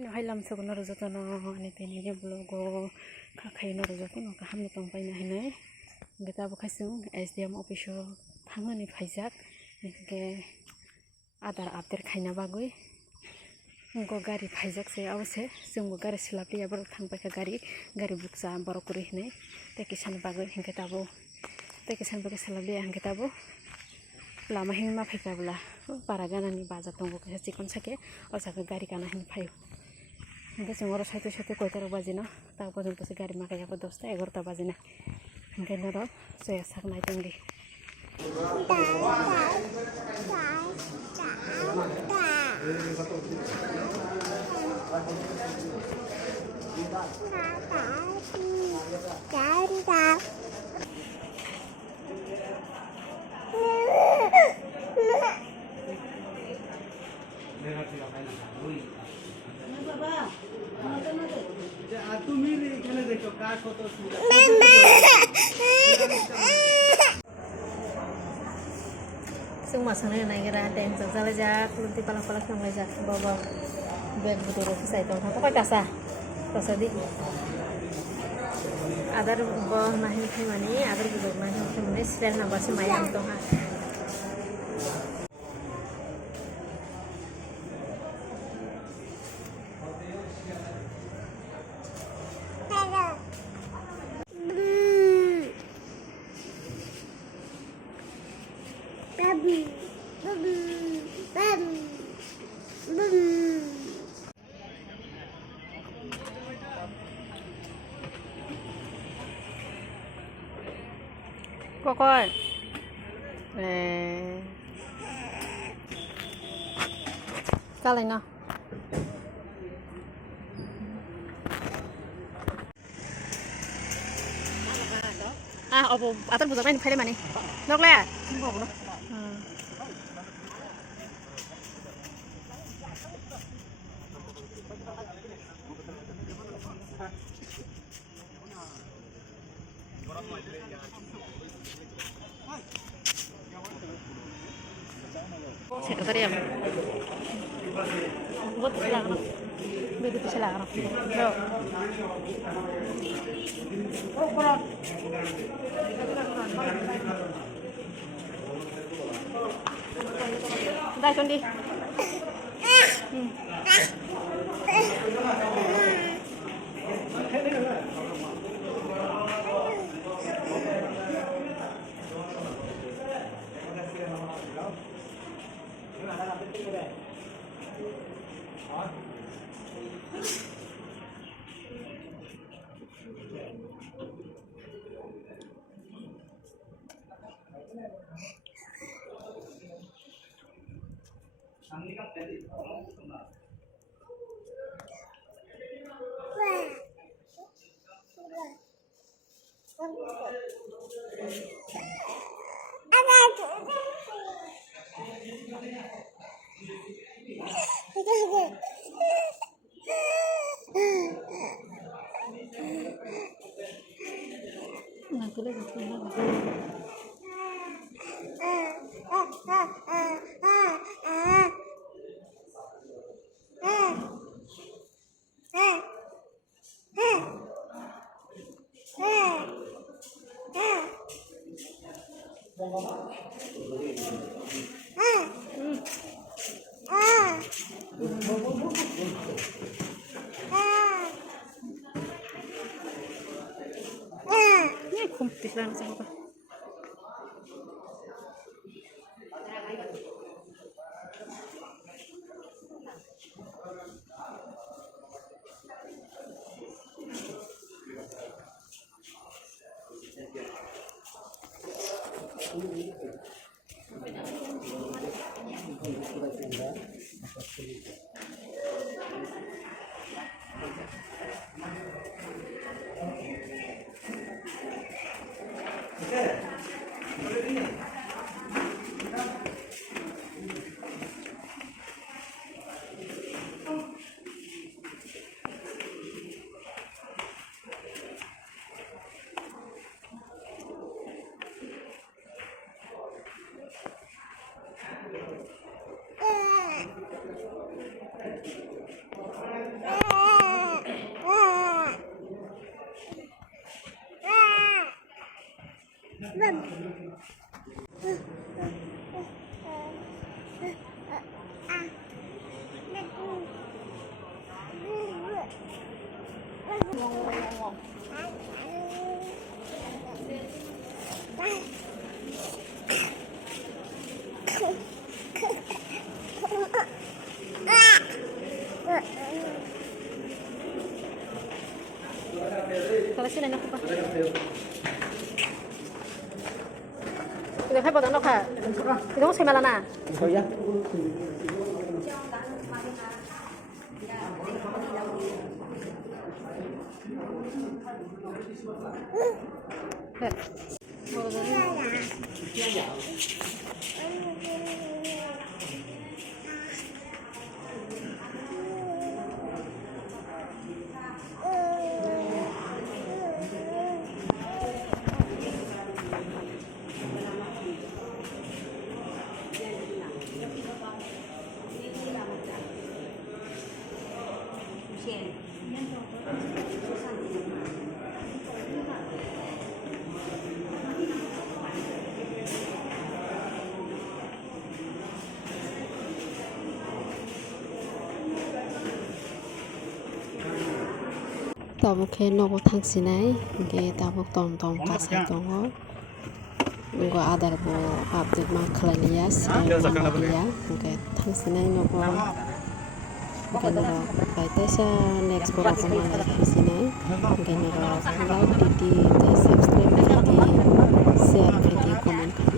no hailam so no rojo no ani teni ne blogo khai no rojo no ka hamne tong pai na hinai geta bo khaisung SDM office thangani phaijak ke adar update khaina bagui go gari phaijak se awse jungbo gari silapli abor thangpai ka gari buksa borok kuri hinai te kisan bagui hingke tabo te kisan bagui silapli hingke tabo lama hingma phaikabla para ganani baja tongo ke chikon sake osaka gari kana hin phayo hingke jongoro saite saite koitar baji no ta porjonto se gari makai abo 10 ta 11 ta baji na hingke noro soya sak nai tongli তুমি এখানে দেখো কার কতซึ่งมาสนในกระดานแดงจากซาลาจากลุนติปลาปลาทำอะไรจากเบาๆแบกบุตรใส่ตรงทั้งก็ตัดซะดิอาดาร์บอมาให้ที่วันนี้อาดาร์บุตรมาให้ที่วันนี้เสร็จนะบอสมายังตรงฮะKokoi kali na opo atar budak main phale mani nok le Sekretariat. Buat silakan. Begitu silakan. Bro. Oh, kalau. Dah Condi. Kumpis lang sa ko. Kalau sini nak apa? Kita phải bảo đảm đâu hả? Kita không xem mà là nà. Thôi ya. tao một khi nó một thằng xin này cái tao một tông tông ta sai tông ho gua ada bo update ma klanias ya cái thằng xin này nó có cái nó phải tới sa next có cái mà thằng xin này cái nó like di subscribe di share di comment